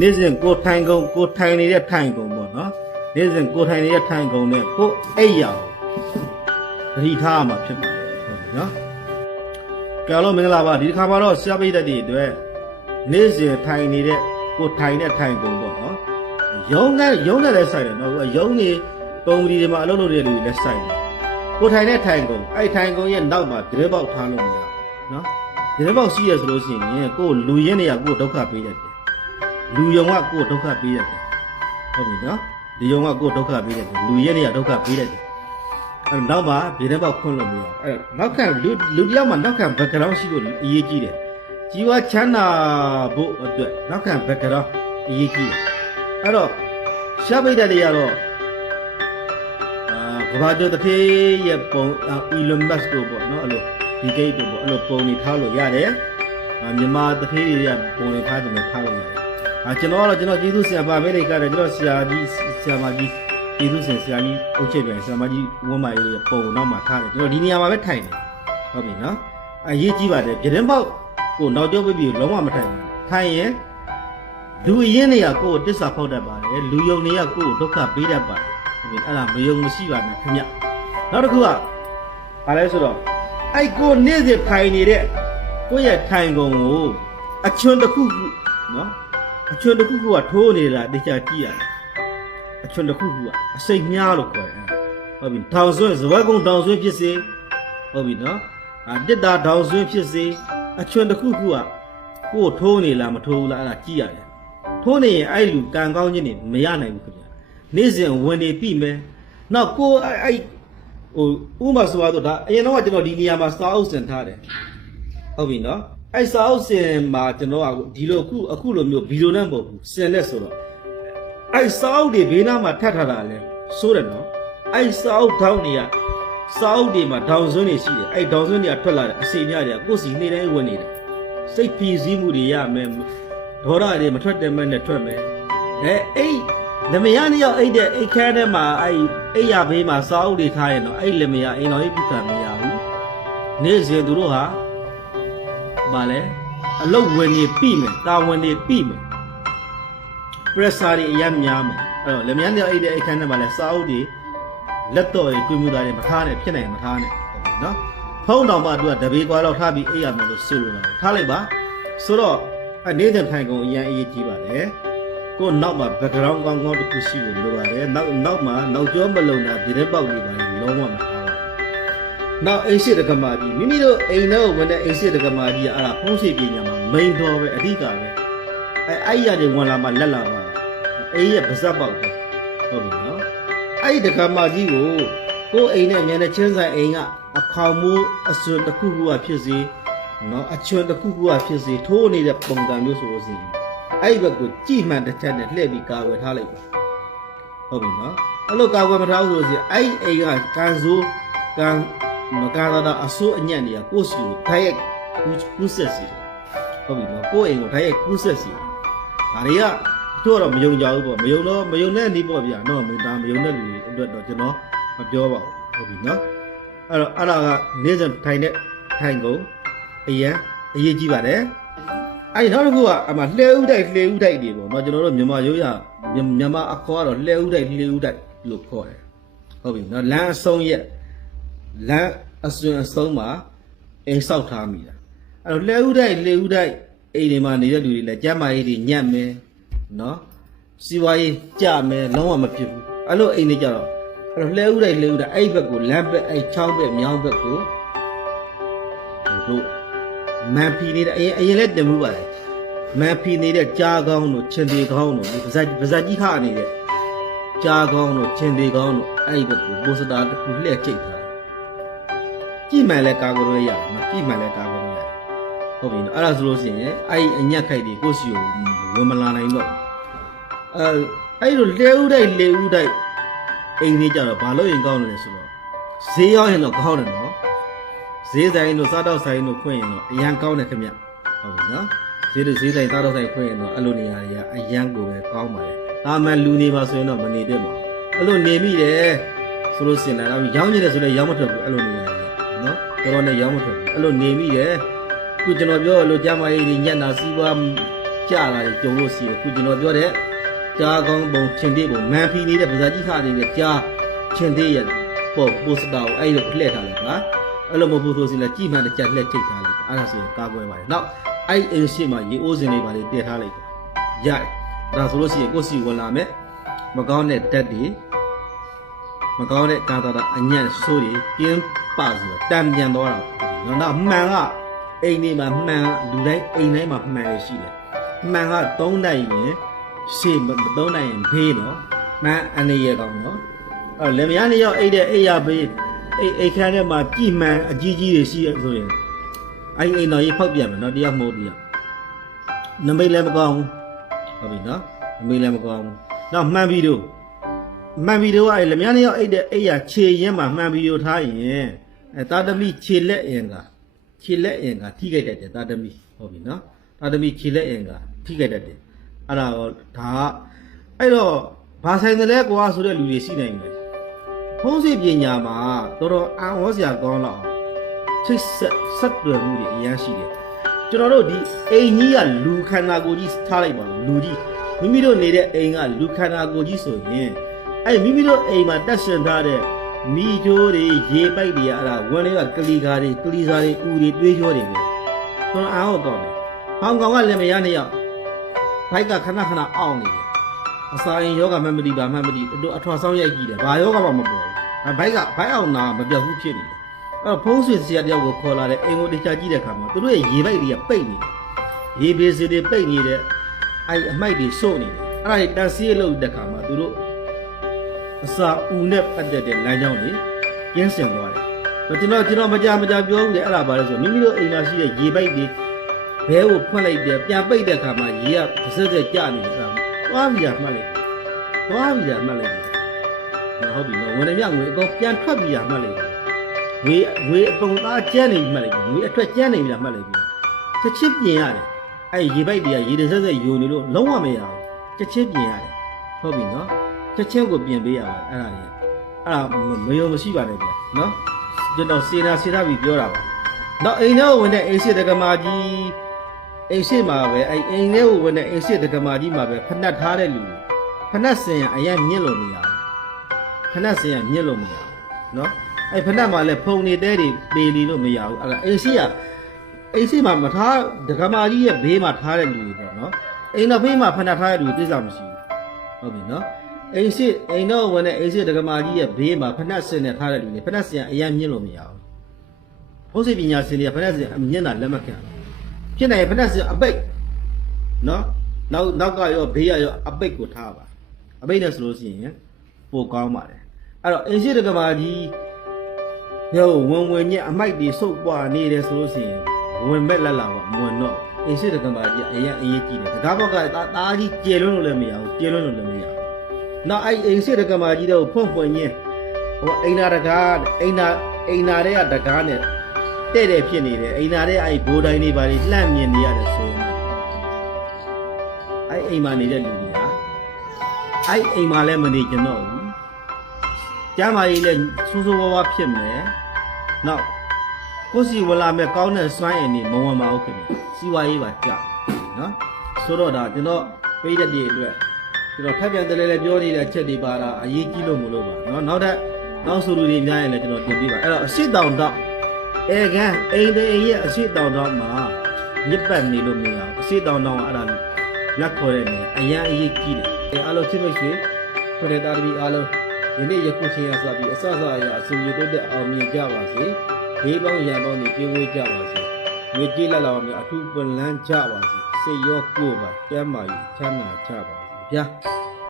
နေ့စဉ်ကိုထိုင်နေတဲ့ထိုင်ကုန်ပေါ့နော်နေ့စဉ်ကိုထိုင်နေတဲ့ထိုင်ကုန်နဲ့ကိုအိပ်ရအောင်သတိထားမှာဖြစ်ပါတယ်ဟုတ်ပြီနော်ကြောက်လို့မင်္ဂလာပါဒီတစ်ခါမှာတော့ဆရာပိတ်တဲ့အတွက်နေ့စဉ်ထိုင်နေတဲ့ကိုထိုင်တဲ့ထိုင်ကုန်ပေါ့နော်ရုံးနဲ့လည်းဆိုင်တယ်နော်ရုံးနေကုမ္ပဏီတွေမှာအလုပ်လုပ်တဲ့လူတွေလည်းဆိုင်တယ်ကိုထိုင်တဲ့ထိုင်ကုန်အဲ့ထိုင်ကုန်ရဲ့နောက်မှာဒရဲပေါက်ထားလို့မရနော်ဒရဲပေါက်ရှိရဆိုလို့ရှိရင်ကိုလူရင်းနေရကိုဒုက္ခပေးရတယ်လူယုံကကိုဒုက္ခပေးရတယ်ဟုတ်ပြီနော်ဒီယုံကကိုဒုက္ခပေးရတယ်လူရင်းနေရဒုက္ခပေးရတယ်အဲ့နောက်မှာဒရဲပေါက်ခွင့်လို့မရအဲ့နောက်ခံလူတယောက်မှာနောက်ခံ background ရှိဖို့အရေးကြီးတယ်ကြီးဝါချမ်းသာဖို့အတွက်နောက်ခံ background အရေးကြီးတယ်အဲ့တော့ရှားပိတ်တဲ့တွေကတော့ကဘာကျော်တစ်ထေးရဲ့ပုံ Elon Musk တို့ပေါ့နော်အဲ့လိုဒီကိတ်တို့ပေါ့အဲ့လိုပုံနေထားလို့ရတယ်မြန်မာတစ်ထေးတွေကပုံနေထားတယ်လို့ထားလို့ရတယ်ကျွန်တော်ကျေးဇူးဆရာပါအမေရိကန်ကျွန်တော်ဆရာမကြီးကျေးဇူးဆရာကြီးအုတ်ချက်ပြန်ဆရာမကြီးဝန်းမိုင်ရဲ့ပုံနောက်မှာထားတယ်ကျွန်တော်ဒီနေရာမှာပဲထိုင်တယ်ဟုတ်ပြီနော်အရေးကြီးပါတယ်ပြတင်းပေါက်ကိုနောက်ကျောပြီးလုံးဝမထိုင်ဘူးထိုင်ရင်လူရင်းတွေကကိုယ်တစ္ဆာဖောက်တတ်ပါတယ်လူယုံတွေကကိုယ်ဒုက္ခပေးတတ်ပါတယ်အဲ့ဒါမယုံမရှိပါနဲ့ခင်ဗျနောက်တစ်ခုကဘာလဲဆိုတော့အဲ့ကိုနေ့စဉ်ထိုင်နေတဲ့ကိုယ့်ရဲ့ထိုင်ကုန်ကိုအချွန်းတစ်ခုနော်အချွန်းတစ်ခုကထိုးနေတာတရားကြည့်ရတယ်အချွန်းတစ်ခုကအစိတ်များလို့ခေါ်တယ်ဟုတ်ပြီထောင်ဆွဲဇဝဲကုန်းထောင်ဆွဲဖြစ်စေဟုတ်ပြီနော်တစ်တာထောင်ဆွဲဖြစ်စေအချွန်းတစ်ခုကကိုထိုးနေလားမထိုးဘူးလားအဲ့ဒါကြည့်ရတယ်ထိုးနေရင်အဲ့လူကံကောင်းခြင်းနေမရနိုင်ဘူးခင်ဗျနေ့စဉ်ဝင်နေပြီမယ်နောက်ကိုအဲ့ဟိုဥမာဆိုတော့ဒါအရင်တော့ကျွန်တော်ဒီနေရာမှာစာအုပ်စင်ထားတယ်ဟုတ်ပြီနော်အဲ့စာအုပ်စင်မှာကျွန်တော်ကဒီလိုအခုလိုမျိုးဗီဒီယိုနဲ့မဟုတ်ဘူးစင်လက်ဆိုတော့အဲ့စာအုပ်တွေဘေးနားမှာထပ်ထားတာလဲဆိုးတယ်နော်အဲ့စာအုပ်ထောင်းတွေကစာအုပ်တွေမှာဒေါင်စွန်းတွေရှိတယ်အဲ့ဒေါင်စွန်းတွေကထွက်လာတဲ့အစိများတွေကကိုယ်စီနေတိုင်းဝင်နေတယ်စိတ်ဖြီးစည်းမှုတွေရမယ်ဒေါရတွေမထွက်တယ်မဲ့နဲ့ထွက်မယ်အဲ့လမယားနှစ်ယောက်အိတ်တဲ့အိတ်ခဲထဲမှာအဲ့အိတ်ရဘေးမှာစာအုပ်တွေထားရင်တော့အဲ့လမယားအိမ်တော်ကြီးပြတ်မရဘူးနေ့စဉ်သူတို့ဟာဗာလဲအလုတ်ဝင်နေပြီမယ်တာဝန်နေပြီမယ်ပရက်ဆာတွေအများများမယ်အဲ့တော့လမယားနှစ်ယောက်အိတ်တဲ့အိတ်ခဲထဲမှာလဲစာအုပ်တွေလက်တော့တွေတွေ့မှုသားတွေမထားနဲ့ဖြစ်နိုင်မထားနဲ့နော်ဖုံးတော်မှသူကတပေကွာတော့ထားပြီးအိတ်ရမယ်လို့ဆိုလိုတာထားလိုက်ပါဆိုတော့အနေနဲ့ထိုင်ကုန်အရင်အရေးကြီးပါတယ်ကိုနောက်မှာ background ကောင်းကောင်းတစ်ခုရှိလို့လိုပါတယ်နောက်မှာနောက်ကျောမလုံတာဒီတဲ့ပေါက်ကြီးပါလုံးဝမထားပါနောက်အိမ်ရှိတကမာကြီးမိမိတို့အိမ်တော့ဝင်တဲ့အိမ်ရှိတကမာကြီးအဲ့ဒါဖုံးရှိပညာမှာ main တော့ပဲအဓိကပဲအဲ့ရတွေဝင်လာမှလက်လာပါအိမ်ရဲ့ပါဇက်ပေါက်ပဲဟုတ်ပြီနော်အဲ့ဒီတကမာကြီးကိုအိမ်နဲ့ညနေချင်းဆိုင်အိမ်ကအခေါင်မိုးအစွန်းတစ်ခုခုဖြစ်စေနော်အချွန်းတစ်ခုခုဖြစ်စေထိုးနေတဲ့ပုံစံမျိုးဆိုလို့စီအဲ့ဘက်ကိုကြည်မှန်တစ်ချက်နဲ့လှည့်ပြီးကာဝယ်ထားလိုက်ပါဟုတ်ပြီနော်အဲ့လိုကာဝယ်မထားဘူးဆိုရင်အဲ့အိမ်ကကန်ဆိုးကန်မကားတာအဆိုးအညံ့တွေကကိုယ့်စီကိုထိုက်ရိုက်ကူးဆက်စီဟုတ်ပြီနော်ကိုယ့်အိမ်ကိုထိုက်ရိုက်ကူးဆက်စီဒါတွေကတို့တော့မယုံကြဘူးပေါ့မယုံတဲ့နေပေါ့ဗျာနော်ဒါမယုံတဲ့လူတွေအတွက်တော့ကျွန်တော်မပြောပါဘူးဟုတ်ပြီနော်အဲ့ဒါကနေ့စဉ်ထိုင်တဲ့ထိုင်ကုန်အရေးကြီးပါတယ်အဲ့နောက်တစ်ခုကအမှလှဲဥတိုက်တွေပေါ့နော်ကျွန်တော်တို့မြန်မာရိုးရမြန်မာအခေါ်ကတော့လှဲဥတိုက်လို့ခေါ်တယ်ဟုတ်ပြီနော်လမ်းအဆုံးရက်လမ်းအစွန်အဆုံးမှာအိမ်ဆောက်ထားမိတာအဲ့တော့လှဲဥတိုက်အိမ်တွေမှာနေတဲ့လူတွေလည်းကျမ်းမာရေးတွေညံ့မယ်နော်စီဝါရေးကြမယ်လုံးဝမဖြစ်ဘူးအဲ့လိုအိမ်တွေကြတော့အဲ့တော့လှဲဥတိုက်အဲ့ဘက်ကိုလမ်းဘက်အဲ့ချောင်းဘက်မြောင်းဘက်ကိုတို့မန်ဖီနေတဲ့အရင်လည်းတင်မှုပါလေမန်ဖီနေတဲ့ကြားကောင်းတို့ချင်းသေးကောင်းတို့ပါဇက်ကြီးခနေတဲ့ကြားကောင်းတို့ချင်းသေးကောင်းတို့အဲ့ဒီဘက်ကိုပိုစတာတစ်ခုလှည့်ချိတ်ထားကြည့်မှန်လဲကာကွယ်လို့ရတယ်နော်ကြည့်မှန်လဲကာကွယ်လို့ရတယ်ဟုတ်ပြီနော်အဲ့ဒါဆိုလို့ရှိရင်အဲ့ဒီအညက်ခိုက်တွေကိုယ့်စီကိုဝင်မလာနိုင်တော့အဲ့လိုလဲဥတိုက်အိမ်ကြီးကြတော့ဘာလို့ရင်ကောင်းလဲဆိုတော့ဈေးရောက်ရင်တော့ကောင်းတယ်နော်ဈေးဆိုင်တို့စားတော့ဆိုင်တို့ဖွင့်ရင်တော့အရန်ကောင်းတယ်ခင်ဗျဟုတ်ပြီနော်ဈေးဆိုင်စားတော့ဆိုင်ဖွင့်ရင်တော့အဲ့လိုနေရာတွေကအရန်ကိုပဲကောင်းပါလေဒါမှလူနေပါဆိုရင်တော့မနေတဲ့ပါအဲ့လိုနေမိတယ်ဆိုလို့စင်လာတော့ရောင်းနေတယ်ဆိုလည်းရောင်းမထွက်ဘူးအဲ့လိုနေရာတွေနော်တော်တော်နဲ့ရောင်းမထွက်ဘူးအဲ့လိုနေမိတယ်ခုကျွန်တော်ပြောလို့ကြမ်းမာရေးညံ့တာစီးပွား ကြာလာတယ်ကြုံလို့ရှိရခုကျွန်တော်ပြောတဲ့ကြားကောင်းပုံချင်းသေးပုံမန်ဖီနေတဲ့ဗဇာကြီးထားနေတဲ့ကြားချင်းသေးရဲ့ပိုစတာကိုအဲ့လိုလှည့်ထားလိုက်ပါအဲ့လိုမဟုတ်ဘူးဆိုရင်လည်းကြည်မှန်တဲ့ချက်လှည့်ထိတ်ထားလိုက်ပါအဲ့ဒါဆိုရင်ကာကွယ်ပါတယ်နောက်အဲ့အင်းရှိမှရေအိုးစင်တွေပါလေတည်ထားလိုက်ပါရတယ်ဒါဆိုလို့ရှိရင်ကိုယ်စီဝင်လာမယ်မကောင်းတဲ့တက်တွေမကောင်းတဲ့ကာတာအညံ့ဆိုးတွေကင်းပါဆိုတော့တံပြန်တော့တာနောက်မှန်ကအိမ်လေးမှာမှန်လူတိုင်းအိမ်တိုင်းမှာမှန်ရရှိတယ်မှန်က3နိုင်ရင်ရှေ့မ3နိုင်ရင်ဘေးနော်မှန်အနေရကောင်နော်အဲ့လင်မယားနှစ်ယောက်အိတ်တဲ့အိတ်ရဘေးအိတ်ခန်းထဲမှာကြည်မှန်အကြီးကြီးတွေရှိရဆိုရင်အဲ့အိမ်တော်ကြီးဖောက်ပြန်မယ်နော်တရားမဟုတ်တရားနမိတ်လည်းမကောင်းဘူးဟုတ်ပြီနော်နမိတ်လည်းမကောင်းဘူးနောက်မှန်ဗီဒီယိုကအဲ့လင်မယားနှစ်ယောက်အိတ်တဲ့အိတ်ရခြေရင်းမှာမှန်ဗီဒီယိုထားရင်တာသမီခြေလက်အင်ကထိခိုက်တတ်တယ်တာသမီဟုတ်ပြီနော်တာသမီခြေလက်အင်ကထိခိုက်တတ်တယ်အဲ့ဒါတော့ဒါအဲ့တော့ဘာဆိုင်တယ်လဲကွာဆိုတဲ့လူတွေရှိနိုင်တယ်ဖုံးစိပညာမှာတော်တော်အံ့ဩစရာကောင်းတော့ချိတ်ဆက်တွယ်မှုတွေအများရှိတယ်ကျွန်တော်တို့ဒီအိမ်ကြီးကလူခန္ဓာကိုယ်ကြီးထားလိုက်ပါလူကြီးမိမိတို့နေတဲ့အိမ်ကလူခန္ဓာကိုယ်ကြီးဆိုရင်အဲ့မိမိတို့အိမ်မှာတက်ဆင်ထားတဲ့မိချိုးတွေရေပိုက်တွေအဲ့ဒါဝန်တွေကကလီကာတွေကလီစာတွေဥတွေတွေးကြောတွေပဲကျွန်တော်အားဟုတ်တော့တယ်ဟောင်ကောင်ကလည်းမရနေရောက်ဘိုက်ကခဏအောင့်နေတယ်အစာရင်ယောဂမှမတိပါမှမတိတို့အထွာဆောင်ရိုက်ကြည့်တယ်ဘာယောဂမှမပေါ်ဘူးဘိုက်အောင်နာမပြောက်ဘူးဖြစ်နေတယ်အဲ့တော့ဖုံးဆွေဆရာတယောက်ကိုခေါ်လာတဲ့အိမ်ကိုတခြားကြည့်တဲ့ခါမှာတို့ရဲ့ရေပိုက်တွေကပိတ်နေတယ်ရေဘေးစီတွေပိတ်နေတဲ့အဲ့အမိုက်တွေစို့နေတယ်အဲ့ဒါတွေတန်စီးလို့တဲ့ခါမှာတို့အစာဦးနဲ့ပတ်သက်တဲ့လမ်းကြောင်းတွေကျင်းစင်သွားတယ်ကျွန်တော်မကြပြောဘူးလေအဲ့ဒါပါလဲဆိုမိမိတို့အိမ်မှာရှိတဲ့ရေပိုက်တွေဘဲကိုဖွင့်လိုက်တယ်ပြန်ပိတ်တဲ့ခါမှာရေကတစ်စက်စက်ကျနေတယ်သွားပြီးတာမှတ်လိုက်ဟုတ်ပြီနော်ဝင်ရမြငွေအကုန်ပြန်ထွက်ပြီးတာမှတ်လိုက်ငွေအကုန်သားကျန်းနေပြီမှတ်လိုက်ငွေအထွက်ကျန်းနေပြီလားမှတ်လိုက်ချက်ချင်းပြင်ရတယ်အဲ့ရေပိုက်တွေကရေတစ်စက်စက်ယိုနေလို့လုံးဝမရဘူးချက်ချင်းပြင်ရတယ်ဟုတ်ပြီနော်ချက်ချင်းကိုပြင်ပေးရပါတယ်အဲ့ဒါမယုံမရှိပါနဲ့ဗျာနော်ကျွန်တော်စေနာပြီးပြောတာပါနောက်အိမ်ထဲကိုဝင်တဲ့အိမ်ရှိတက္ကမကြီးအိမ်ရှိမှာပဲအဲ့အိမ်ထဲကိုဝင်တဲ့အိမ်ရှိတက္ကမကြီးမှာပဲဖနှက်ထားတဲ့လူဖနှက်စင်ရအရင်မြင့်လို့မရဘူးဖနှက်စင်ရမြင့်လို့မရဘူးနော်အဲ့ဖနှက်မှာလည်းဖုံနေတဲ့တွေပေလီလို့မရဘူးအဲ့ဒါအိမ်ရှိမှာမထားတက္ကမကြီးရဲ့ဘေးမှာထားတဲ့လူတွေပေါ့နော်အိမ်တော်ဘေးမှာဖနှက်ထားတဲ့လူသိစားမရှိဘူးဟုတ်ပြီနော်အိမ်တော့ဝင်တဲ့အိမ်ရှိတက္ကမကြီးရဲ့ဘေးမှာဖနှက်စင်နဲ့ထားတဲ့လူတွေဖနှက်စင်ရအရင်မြင့်လို့မရဘူးဘုရားပညာရှင်တွေကဖနှက်စင်အမြင့်တာလက်မခံဖြစ်နေဖနှက်စင်အပိတ်နော်နောက်ကရောဘေးရောအပိတ်ကိုထားပါအပိတ်နဲ့ဆိုလို့ရှိရင်ပိုကောင်းပါတယ်အဲ့တော့အင်ရှိတက္ကမကြီးရောဝင်ညက်အမိုက်တွေစုပ်ပွားနေတယ်ဆိုလို့ရှိရင်ဝင်မဲ့လက်လာပေါ့မဝင်တော့အင်ရှိတက္ကမကြီးအရင်အရေးကြီးတယ်တကားဘောက်ကသားကြီးကျေလွန်းလို့လည်းမရဘူးကျေလွန်းလို့လည်းမရဘူးနောက်အဲ့အင်ရှိတက္ကမကြီးတော့ဖွင့်ညင်းဟိုအိမ်နာတကားအိမ်နာတွေကတကားနဲ့တဲ့ဖြစ်နေတယ်အိမ်နာတဲ့အဲ့ဘိုးတိုင်းတွေပါလှန့်မြင်နေရတယ်ဆိုရင်အဲ့အိမ်မှာနေတဲ့လူတွေကအဲ့အိမ်မှာလည်းမနေကြတော့ဘူးကျမ်းမာရေးလည်းဆိုးဝါးဖြစ်မယ်နောက်ကိုယ်စီဝလာမဲ့ကောင်းတဲ့စွမ်းအင်တွေမဝင်ပါဘူးခင်ဗျစီဝါရေးပါကြာနော်ဆိုတော့ဒါကျွန်တော်ပေးတဲ့ဒီအတွက်ကျွန်တော်ဖက်ပြန်တယ်လည်းပြောနေတဲ့အချက်တွေပါတာအရေးကြီးလို့မလို့ပါနော်နောက်ဆိုလူတွေများရင်လည်းကျွန်တော်တင်ပြပါအဲ့တော့အရှိတောင်တော့အိမ်ရဲ့အရှိတောင်တော့မှာညစ်ပတ်နေလို့မရဘူးအရှိတောင်တော့အဲ့ဒါလက်ခေါ်တဲ့နေအရန်အရေးကြီးတယ်အားလုံးချစ်မိတ်ဆွေခွင့်တာတပီအားလုံးဒီနေ့ယခုချိန်ရစပြီးအစအရာအစီအစဉ်တွေအောင်မြင်ကြပါစေဘေးပေါင်းရန်ပေါင်းတွေပြည့်ဝကြပါစေငွေကြေးလက်လောင်တွေအထူးပွင့်လန်းကြပါစေစိတ်ရောကိုယ်ပါကျမ်းမာရေးချမ်းသာကြပါစေဗျာ